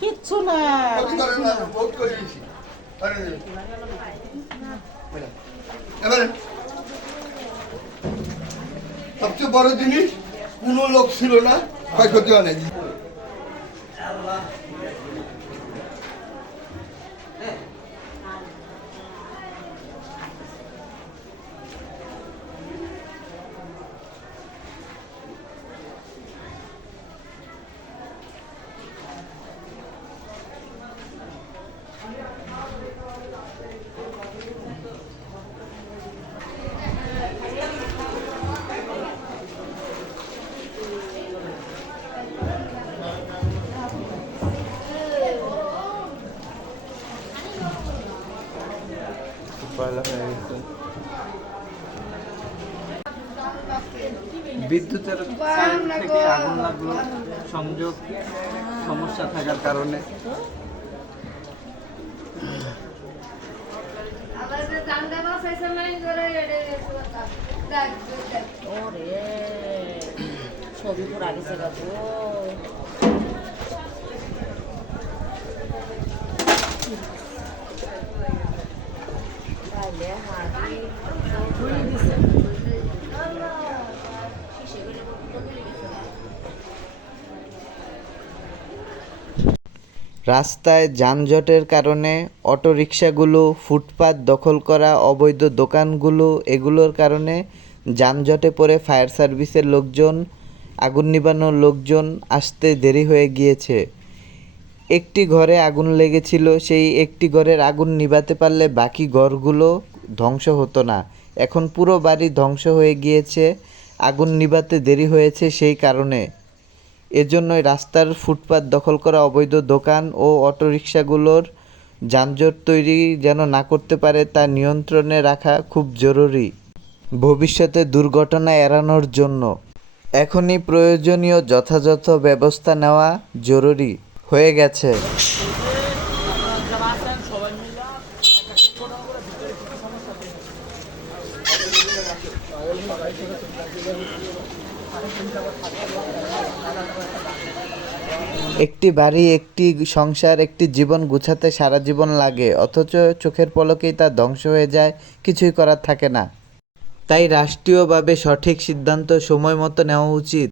কিচ্ছু না। এবারে সবচেয়ে বড় জিনিস কোনো লোক ছিল না ক্ষয়ক্ষতি হয় বিদ্যুতের থেকে আগুন লাগল সংযোগ সমস্যা থাকার কারণে। ওরে ছবি পুরা গেছে রাস্তায় যানজটের কারণে অটোরিকশাগুলো, ফুটপাত দখল করা, অবৈধ দোকানগুলো, এগুলোর কারণে যানজটে পড়ে ফায়ার সার্ভিসের লোকজন, আগুন নিবানোর লোকজন আসতে দেরি হয়ে গিয়েছে। একটি ঘরে আগুন লেগেছিল, সেই একটি ঘরের আগুন নিভাতে পারলে বাকি ঘরগুলো ধ্বংস হতো না। এখন পুরো বাড়ি ধ্বংস হয়ে গিয়েছে, আগুন নিভাতে দেরি হয়েছে সেই কারণে। এজন্যই রাস্তার ফুটপাত দখল করা অবৈধ দোকান ও অটোরিকশাগুলোর যানজট তৈরি যেন না করতে পারে তা নিয়ন্ত্রণে রাখা খুব জরুরি। ভবিষ্যতে দুর্ঘটনা এড়ানোর জন্য। এখনই প্রয়োজনীয় যথাযথ ব্যবস্থা নেওয়া জরুরি। হয়ে গেছে। একটি বাড়ি, একটি সংসার, একটি জীবন গুছাতে সারা জীবন লাগে, অথচ চোখের পলকেই তা ধ্বংস হয়ে যায়, কিছুই করার থাকে না। তাই রাষ্ট্রীয়ভাবে সঠিক সিদ্ধান্ত সময় মতো নেওয়া উচিত।